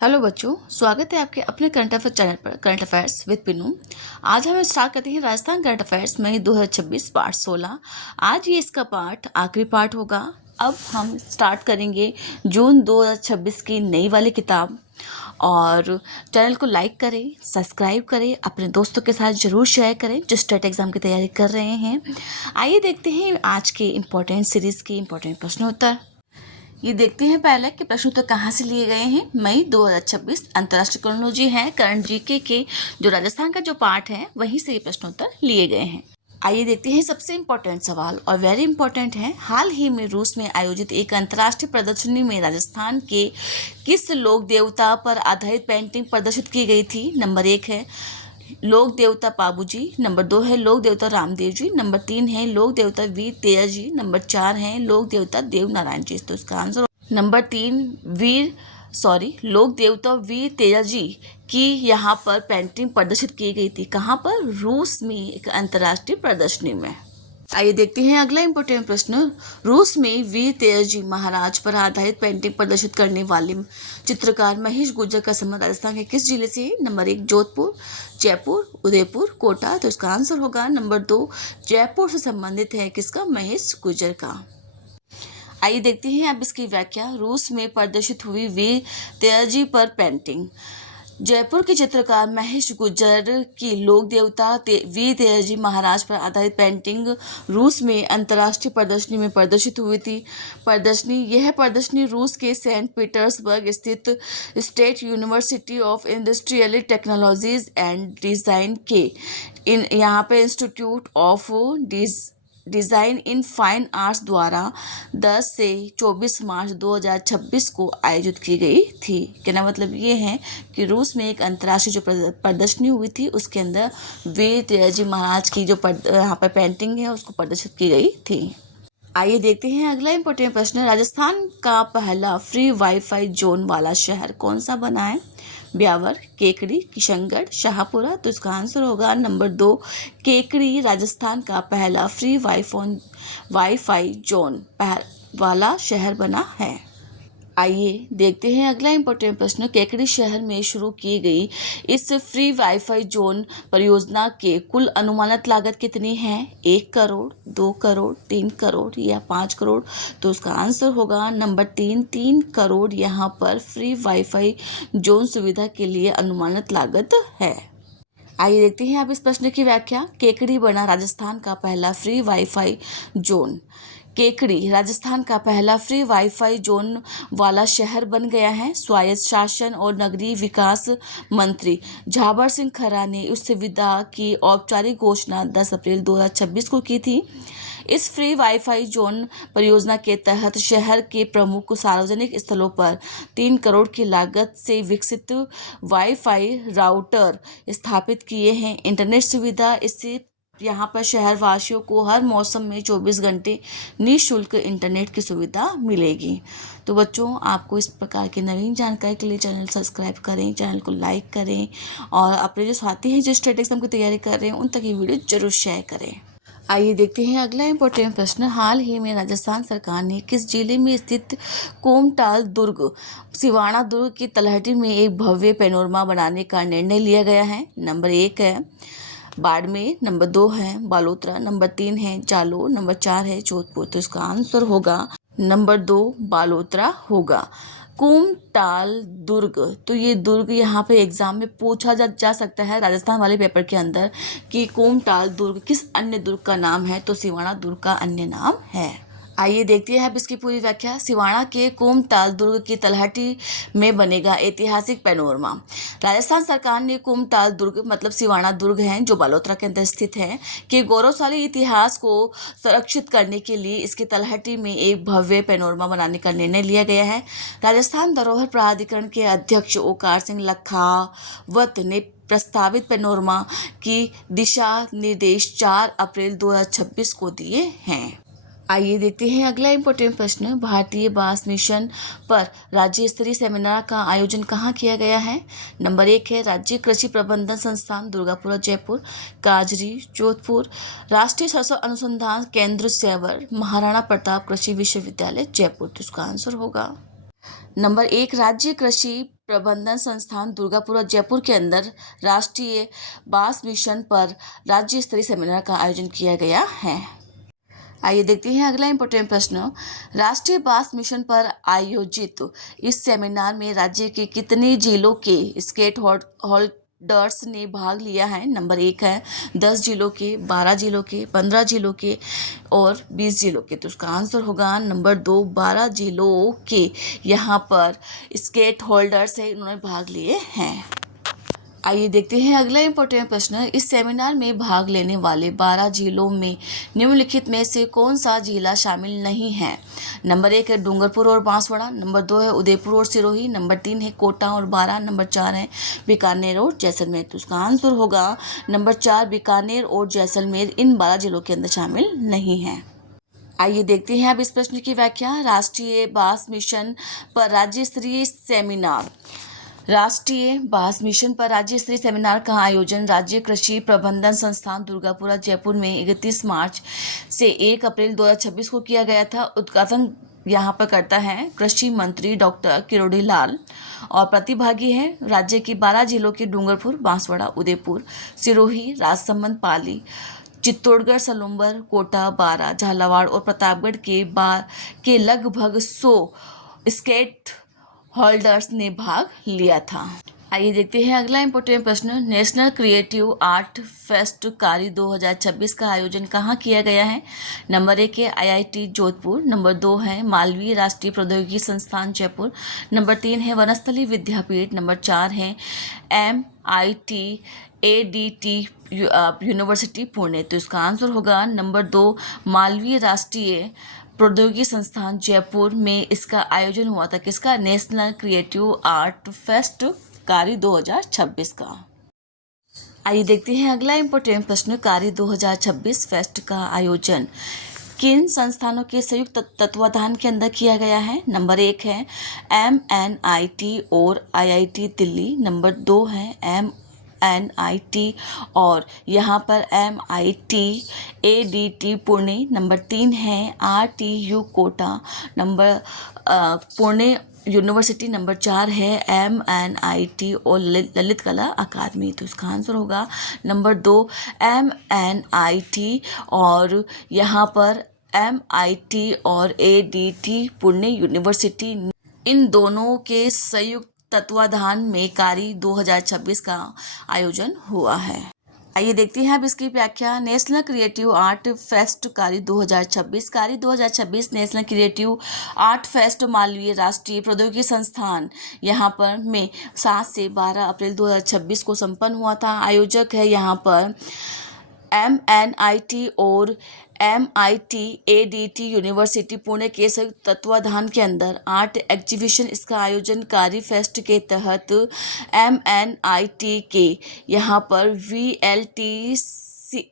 Hello बच्चों, स्वागत है आपके अपने करंट अफेयर चैनल पर करंट अफेयर्स विद पिनू। आज हम स्टार्ट करते हैं राजस्थान करंट अफेयर्स मई 2026 पार्ट 16। आज ये इसका आखिरी पार्ट होगा। अब हम स्टार्ट करेंगे जून 2026 की नई वाली किताब। और चैनल को लाइक करें, सब्सक्राइब करें, अपने दोस्तों के साथ ज़रूर शेयर करें जो स्टेट एग्ज़ाम की तैयारी कर रहे हैं। आइए देखते हैं आज के इम्पोर्टेंट सीरीज़ के इम्पोर्टेंट प्रश्नोत्तर। ये देखते हैं पहले कि प्रश्न उत्तर कहाँ से लिए गए हैं। मई 2026 अंतर्राष्ट्रीय क्रोनोलॉजी है करंट जीके के जो राजस्थान का जो पार्ट है वहीं से ये प्रश्न उत्तर लिए गए हैं। आइए देखते हैं सबसे इम्पोर्टेंट सवाल और वेरी इंपॉर्टेंट है। हाल ही में रूस में आयोजित एक अंतर्राष्ट्रीय प्रदर्शनी में राजस्थान के किस लोक देवता पर आधारित पेंटिंग प्रदर्शित की गई थी। नंबर 1 है लोक देवता पाबूजी, नंबर 2 है लोक देवता रामदेव जी, नंबर 3 है लोक देवता वीर तेजा जी, नंबर 4 है लोक देवता देव नारायण जी। तो इसका आंसर नंबर 3 लोक देवता वीर तेजा जी की यहाँ पर पेंटिंग प्रदर्शित की गई थी। कहाँ पर? रूस में एक अंतर्राष्ट्रीय प्रदर्शनी में। आइए देखते हैं अगला इंपॉर्टेंट प्रश्न। रूस में वीर तेजाजी महाराज पर आधारित पेंटिंग प्रदर्शित करने वाले चित्रकार महेश गुर्जर का संबंध राजस्थान के किस जिले से? नंबर 1 जोधपुर, जयपुर, उदयपुर, कोटा। तो इसका आंसर होगा नंबर 2 जयपुर से संबंधित है किसका? महेश गुर्जर का। आइए देखते हैं अब इसकी व्याख्या। रूस में प्रदर्शित हुई वीर तेजाजी पर पेंटिंग। जयपुर के चित्रकार महेश गुर्जर की लोक देवता वीर तेजाजी महाराज पर आधारित पेंटिंग रूस में अंतर्राष्ट्रीय प्रदर्शनी में प्रदर्शित हुई थी। यह प्रदर्शनी रूस के सेंट पीटर्सबर्ग स्थित state university of industrial technologies and design के यहाँ पे institute of design in fine arts द्वारा 10 से 24 मार्च 2026 को आयोजित की गई थी। कहना मतलब ये है कि रूस में एक अंतर्राष्ट्रीय जो प्रदर्शनी हुई थी उसके अंदर वीर तेजाजी महाराज की जो यहाँ पर पेंटिंग है उसको प्रदर्शित की गई थी। आइए देखते हैं अगला इंपॉर्टेंट प्रश्न। राजस्थान का पहला फ्री वाईफाई जोन वाला शहर कौन सा बना है? ब्यावर, केकड़ी, किशनगढ़, शाहपुरा। तो इसका आंसर होगा नंबर 2 केकड़ी राजस्थान का पहला फ्री वाईफाई जोन वाला शहर बना है। आइए देखते हैं अगला इंपॉर्टेंट प्रश्न। केकड़ी शहर में शुरू की गई इस फ्री वाईफाई जोन परियोजना के कुल अनुमानित लागत कितनी है? 1 करोड़, 2 करोड़, 3 करोड़ या 5 करोड़। तो उसका आंसर होगा नंबर 3 करोड़ यहाँ पर फ्री वाईफाई जोन सुविधा के लिए अनुमानित लागत है। आइए देखते हैं अब इस प्रश्न की व्याख्या। केकड़ी बना राजस्थान का पहला free wifi zone. Kekri Rajasthan का पहला फ्री वाईफाई जोन वाला शहर बन गया है। स्वायत्त शासन और नगरीय विकास मंत्री झाबर सिंह खरा ने उस सुविधा की औपचारिक घोषणा 10 अप्रैल 2026 को की थी। इस फ्री वाईफाई जोन परियोजना के तहत शहर के प्रमुख सार्वजनिक स्थलों पर 3 करोड़ की लागत से विकसित वाईफाई राउटर स्थापित किए हैं। इंटरनेट सुविधा इससे यहाँ पर शहरवासियों को हर मौसम में 24 घंटे निःशुल्क इंटरनेट की सुविधा मिलेगी। तो बच्चों, आपको इस प्रकार की नवीन जानकारी के लिए चैनल सब्सक्राइब करें, चैनल को लाइक करें और अपने जो साथी हैं जो स्टेट एग्जाम की तैयारी कर रहे हैं उन तक ये वीडियो जरूर शेयर करें। आइए देखते हैं अगला इंपॉर्टेंट प्रश्न। हाल ही में राजस्थान सरकार ने किस जिले में स्थित कोमटाल दुर्ग सिवाना दुर्ग की तलहटी में एक भव्य पैनोरमा बनाने का निर्णय लिया गया है? नंबर 1 है बाड़मेर, नंबर 2 है बालोतरा, नंबर 3 है जालोर, नंबर 4 है जोधपुर। तो इसका आंसर होगा नंबर 2 बालोतरा होगा। कोमटाल दुर्ग, तो ये दुर्ग यहाँ पे एग्जाम में पूछा जा सकता है राजस्थान वाले पेपर के अंदर कि कोमटाल दुर्ग किस अन्य दुर्ग का नाम है? तो सिवाना दुर्ग का अन्य नाम है। आइए देखते हैं अब इसकी पूरी व्याख्या। सिवाना के कोमटाल दुर्ग की तलहटी में बनेगा ऐतिहासिक पैनोरमा। राजस्थान सरकार ने कोमटाल दुर्ग मतलब सिवाना दुर्ग है जो बालोतरा के अंदर स्थित है के गौरवशाली इतिहास को संरक्षित करने के लिए इसकी तलहटी में एक भव्य पैनोरमा बनाने का निर्णय लिया गया है। राजस्थान धरोहर प्राधिकरण के अध्यक्ष ओकार सिंह लखावत ने प्रस्तावित पैनोरमा की दिशा निर्देश 4 अप्रैल 2026 को दिए हैं। आइए देखते हैं अगला इंपॉर्टेंट प्रश्न। भारतीय बांस मिशन पर राज्य स्तरीय सेमिनार का आयोजन कहाँ किया गया है? नंबर 1 है राज्य कृषि प्रबंधन संस्थान दुर्गापुरा जयपुर, काजरी जोधपुर, राष्ट्रीय सरसों अनुसंधान केंद्र सेवर, महाराणा प्रताप कृषि विश्वविद्यालय जयपुर। तो इसका आंसर होगा नंबर 1 राज्य कृषि प्रबंधन संस्थान दुर्गापुर और जयपुर के अंदर राष्ट्रीय बांस मिशन पर राज्य स्तरीय सेमिनार का आयोजन किया गया है। आइए देखते हैं अगला इंपॉर्टेंट प्रश्न। राष्ट्रीय बांस मिशन पर आयोजित इस सेमिनार में राज्य के कितने जिलों के स्केट होल्डर्स ने भाग लिया है? नंबर 1 है 10 जिलों के, 12 जिलों के, 15 जिलों के और 20 जिलों के। तो उसका आंसर होगा नंबर 2, 12 जिलों के यहाँ पर स्केट होल्डर्स है, इन्होंने भाग लिए हैं। आइए देखते हैं अगला इंपॉर्टेंट प्रश्न। इस सेमिनार में भाग लेने वाले 12 जिलों में निम्नलिखित में से कौन सा जिला शामिल नहीं है? नंबर 1 है डूंगरपुर और बांसवाड़ा, नंबर 2 है उदयपुर और सिरोही, नंबर 3 है कोटा और बारां, नंबर 4 है बीकानेर और जैसलमेर। तो उसका आंसर होगा नंबर 4, बीकानेर और जैसलमेर इन 12 जिलों के अंदर शामिल नहीं है। आइए देखते हैं अब इस प्रश्न की व्याख्या। राष्ट्रीय बांस मिशन पर राज्य स्तरीय सेमिनार। राष्ट्रीय बांस मिशन पर राज्य स्तरीय सेमिनार का आयोजन राज्य कृषि प्रबंधन संस्थान दुर्गापुर जयपुर में 31 मार्च से 1 अप्रैल 2026 को किया गया था। उद्घाटन यहाँ पर करता है कृषि मंत्री डॉक्टर किरोड़ी लाल और प्रतिभागी हैं राज्य की 12 जिलों के डूंगरपुर, बांसवाड़ा, उदयपुर, सिरोही, राजसमंद, पाली, चित्तौड़गढ़, सलूंबर, कोटा, बारां, झालावाड़ और प्रतापगढ़ के लगभग 100 स्केट होल्डर्स ने भाग लिया था। आइए देखते हैं अगला इंपॉर्टेंट प्रश्न। नेशनल क्रिएटिव आर्ट फेस्ट कारी 2026 का आयोजन कहाँ किया गया है? नंबर 1 है IIT जोधपुर, नंबर 2 है मालवीय राष्ट्रीय प्रौद्योगिकी संस्थान जयपुर, नंबर 3 है वनस्थली विद्यापीठ, नंबर 4 है MIT ADT यूनिवर्सिटी पुणे। तो इसका आंसर होगा नंबर 2, मालवीय राष्ट्रीय प्रौद्योगिकी संस्थान जयपुर में इसका आयोजन हुआ था। किसका? नेशनल क्रिएटिव आर्ट फेस्ट कारी 2026 का। आइए देखते हैं अगला इंपॉर्टेंट प्रश्न। कारी 2026 फेस्ट का आयोजन किन संस्थानों के संयुक्त तत्वाधान के अंदर किया गया है? नंबर 1 है MNIT और IIT दिल्ली, नंबर 2 है MNIT और यहाँ पर MIT ADT पुणे, नंबर 3 है RTU Kota, number Pune university, number 4 है MNIT और ललित कला अकादमी। तो इसका आंसर होगा नंबर 2 MNIT और यहाँ पर MIT और ADT पुणे यूनिवर्सिटी, इन दोनों के संयुक्त तत्वाधान में कारी 2026 का आयोजन हुआ है। आइए देखते हैं अब इसकी व्याख्या। नेशनल क्रिएटिव आर्ट फेस्ट कारी 2026। कारी 2026 national creative art fest Malviya राष्ट्रीय प्रौद्योगिकी संस्थान यहाँ पर में 7 से 12 अप्रैल 2026 को संपन्न हुआ था। आयोजक है यहाँ पर MNIT और MIT ADT यूनिवर्सिटी पुणे के संयुक्त तत्वाधान के अंदर आर्ट एग्जीबिशन। इसका आयोजन कारी फेस्ट के तहत MNIT के यहाँ पर VLTC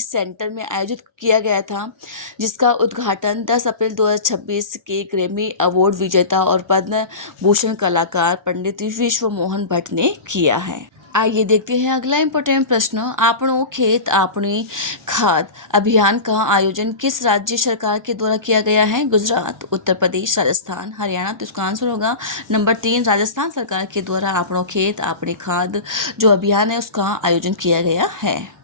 सेंटर में आयोजित किया गया था, जिसका उद्घाटन 10 अप्रैल 2026 के ग्रैमी अवार्ड विजेता और पद्म भूषण कलाकार पंडित विश्व मोहन भट्ट ने किया है। आइए देखते हैं अगला इंपॉर्टेंट प्रश्न। आपनों खेत आपनी खाद अभियान का आयोजन किस राज्य सरकार के द्वारा किया गया है? गुजरात, उत्तर प्रदेश, राजस्थान, हरियाणा। तो इसका आंसर होगा नंबर 3, राजस्थान सरकार के द्वारा आपनों खेत आपनी खाद जो अभियान है उसका आयोजन किया गया है।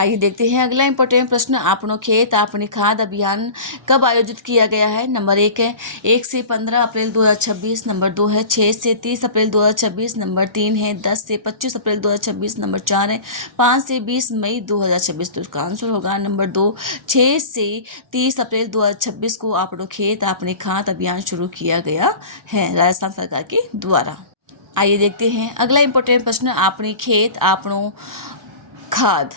आइए देखते हैं अगला इंपॉर्टेंट प्रश्न। आपनों खेत आपनी खाद अभियान कब आयोजित किया गया है? नंबर 1 है 1 से 15 अप्रैल 2026, नंबर 2 है 6 से 30 अप्रैल 2026, नंबर 3 है 10 से 25 अप्रैल 2026, नंबर 4 है 5 से 20 मई 2026। तो इसका आंसर होगा नंबर 2, 6 से 30 अप्रैल 2026 को आपनों खेत आपनी खाद अभियान शुरू किया गया है राजस्थान सरकार के द्वारा। आइए देखते हैं अगला इंपॉर्टेंट प्रश्न। आपनी खेत आपनों खाद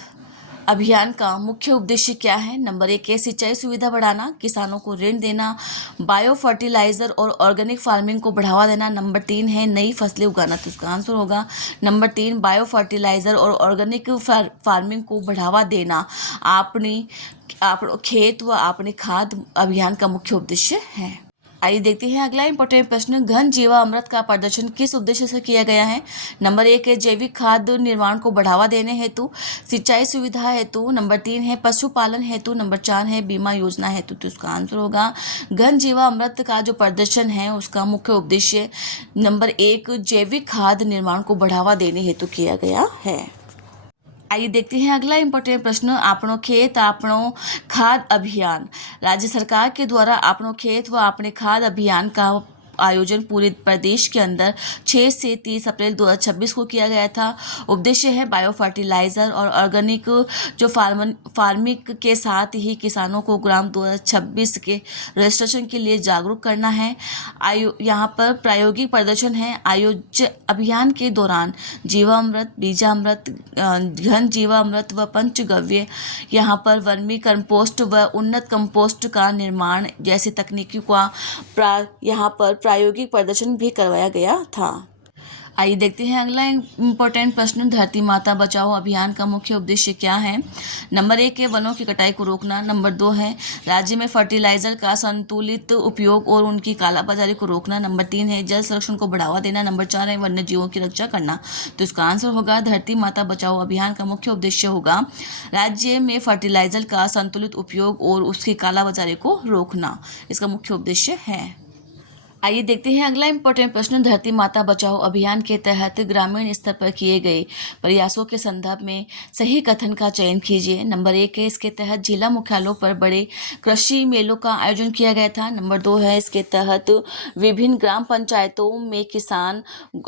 अभियान का मुख्य उद्देश्य क्या है? नंबर 1 है सिंचाई सुविधा बढ़ाना, किसानों को ऋण देना, बायो फर्टिलाइजर और ऑर्गेनिक फार्मिंग को बढ़ावा देना, नंबर 3 है नई फसलें उगाना। तो इसका आंसर होगा नंबर 3, बायो फर्टिलाइजर और ऑर्गेनिक फार्मिंग को बढ़ावा देना आप खेत व अपनी खाद अभियान का मुख्य उद्देश्य है। आइए देखते हैं अगला इंपॉर्टेंट प्रश्न। घन जीवामृत का प्रदर्शन किस उद्देश्य से किया गया है? नंबर 1 है जैविक खाद्य निर्माण को बढ़ावा देने हेतु, सिंचाई सुविधा हेतु, नंबर 3 है पशुपालन हेतु, नंबर 4 है बीमा योजना हेतु। तो इसका आंसर होगा घन जीवामृत का जो प्रदर्शन है उसका मुख्य उद्देश्य नंबर 1 जैविक खाद्य निर्माण को बढ़ावा देने हेतु किया गया है। आइए देखते हैं अगला इंपॉर्टेंट प्रश्न। आपनो खेत आपनो खाद अभियान। राज्य सरकार के द्वारा आपनो खेत व आपने खाद अभियान का आयोजन पूरे प्रदेश के अंदर 6 से 30 अप्रैल 2026 को किया गया था। उद्देश्य है बायो फर्टिलाइज़र और ऑर्गेनिक जो फार्मिंग के साथ ही किसानों को ग्राम 2026 के रजिस्ट्रेशन के लिए जागरूक करना है। यहाँ पर प्रायोगिक प्रदर्शन है। आयोज्य अभियान के दौरान जीवामृत, बीजामृत, घन जीवामृत व पंचगव्य, यहाँ पर वर्मी कंपोस्ट व उन्नत कंपोस्ट का निर्माण जैसी तकनीकी का यहाँ पर प्रायोगिक प्रदर्शन भी करवाया गया था। आइए देखते हैं अगला इम्पोर्टेंट प्रश्न। धरती माता बचाओ अभियान का मुख्य उद्देश्य क्या है? नंबर 1 है वनों की कटाई को रोकना, नंबर 2 है राज्य में फर्टिलाइजर का संतुलित उपयोग और उनकी कालाबाजारी को रोकना, नंबर 3 है जल संरक्षण को बढ़ावा देना, नंबर 4 है वन्य जीवों की रक्षा करना। तो इसका आंसर होगा धरती माता बचाओ अभियान का मुख्य उद्देश्य होगा राज्य में फर्टिलाइजर का संतुलित उपयोग और उसकी कालाबाजारी को रोकना, इसका मुख्य उद्देश्य है। आइए देखते हैं अगला इम्पोर्टेंट प्रश्न। धरती माता बचाओ अभियान के तहत ग्रामीण स्तर पर किए गए प्रयासों के संदर्भ में सही कथन का चयन कीजिए। नंबर 1 है इसके तहत जिला मुख्यालयों पर बड़े कृषि मेलों का आयोजन किया गया था। नंबर 2 है इसके तहत विभिन्न ग्राम पंचायतों में किसान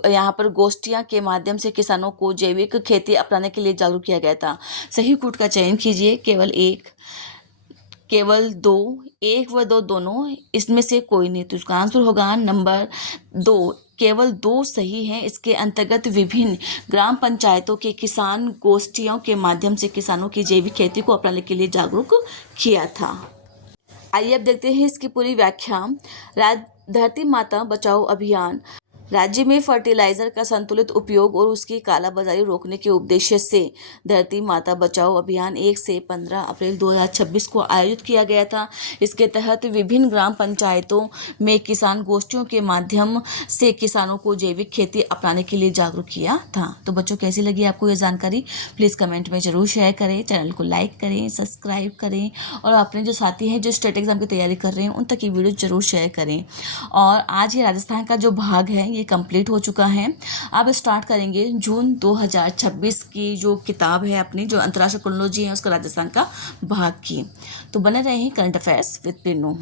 यहाँ पर गोष्ठियाँ के माध्यम से किसानों को जैविक खेती अपनाने के लिए जागरूक किया गया था। सही कूट का चयन कीजिए। केवल 2, 1 व 2 दोनों, इसमें से कोई नहीं। तो इसका आंसर होगा नंबर 2, केवल 2 सही है। इसके अंतर्गत विभिन्न ग्राम पंचायतों के किसान गोष्ठियों के माध्यम से किसानों की जैविक खेती को अपनाने के लिए जागरूक किया था। आइए अब देखते हैं इसकी पूरी व्याख्या। धरती माता बचाओ अभियान राज्य में फर्टिलाइजर का संतुलित उपयोग और उसकी कालाबाजारी रोकने के उद्देश्य से धरती माता बचाओ अभियान 1 से 15 अप्रैल 2026 को आयोजित किया गया था। इसके तहत विभिन्न ग्राम पंचायतों में किसान गोष्ठियों के माध्यम से किसानों को जैविक खेती अपनाने के लिए जागरूक किया था। तो बच्चों कैसी लगी आपको ये जानकारी? प्लीज़ कमेंट में ज़रूर शेयर करें, चैनल को लाइक करें, सब्सक्राइब करें और अपने जो साथी हैं जो स्टेट एग्जाम की तैयारी कर रहे हैं उन तक ये वीडियो ज़रूर शेयर करें। और आज ये राजस्थान का जो भाग है ये कंप्लीट हो चुका है। अब स्टार्ट करेंगे जून 2026 की जो किताब है अपनी जो अंतर्राष्ट्रीय क्रोनोलॉजी है उसका राजस्थान का भाग की। तो बने रहें करंट अफेयर्स विद पिन्नू।